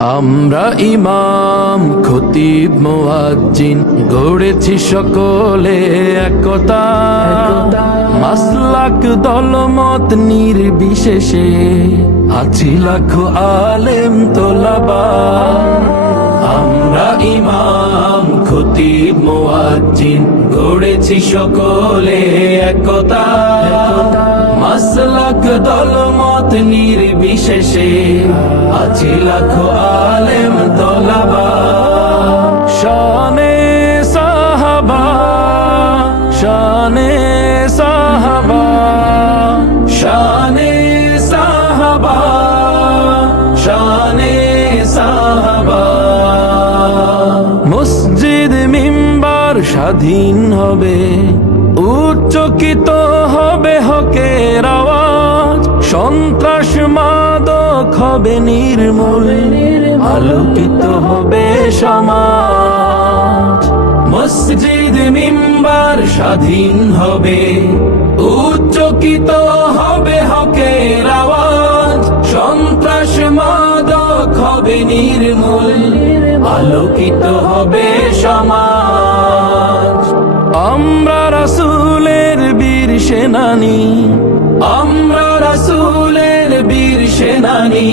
আমরা ইমাম খতিব মোয়াজ্জিন গড়েছি সকলে একতা। মাসলাক দলমত নির্বিশেষে আছি লাখো আলেম তোলাবা। আমরা ইমাম খতিব মোয়াজ্জিন গড়েছি সকলে একতা। মাসলাক দলমত নির্বিশেষে আছে লাখো আলেম তোলাবা। শানে সাহাবা শানে সাহাবা শানে সাহাবা শানে সাহাবা। মসজিদ মিম্বার স্বাধীন হবে, উচ্চকিত হকের আওয়াজ, সন্ত্রাস মাদক হবে নির্মূল, আলোকিত হবে সমাজ। মসজিদ, মিম্বার স্বাধীন হবে, উচ্চকিত হবে হকের আওয়াজ, সন্ত্রাস মাদক হবে নির্মূল, আলোকিত হবে সমাজ। আমরা রাসূলের বীর সেনানি আমরা রাসুলের বীর সেনানি।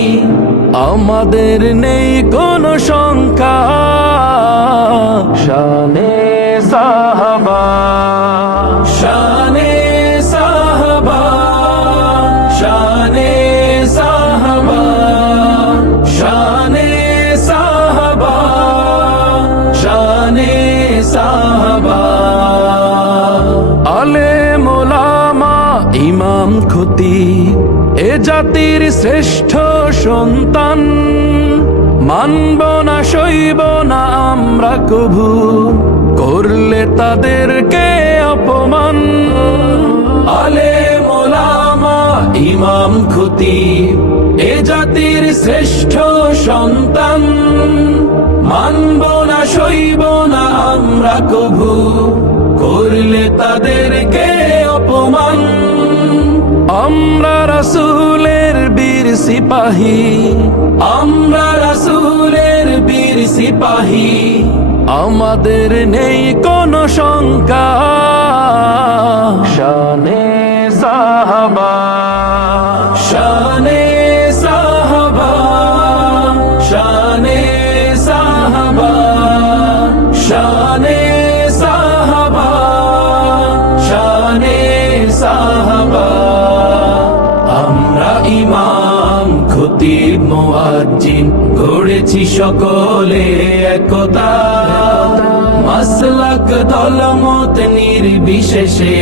আমাদের নেই কোনো সংখ্যা শানে সাহাবা। ইমাম খতি এ জাতির শ্রেষ্ঠ সন্তান। মানব না সইব না আমরা কভু, করলে তাদেরকে অপমান। আলে মোলামা, ইমাম খতি এ জাতির শ্রেষ্ঠ সন্তান। মানব না সইব না আমরা কভু, করলে তাদেরকে আমরা রাসুলের বীর সিপাহী। আমরা রাসুলের বীর সিপাহী। আমাদের নেই কোনো শঙ্কা। শানে ইমাম খতিব মুয়াজ্জিন গড়েছি সকলে একতা। মাসলাক দলমত নির্বিশেষে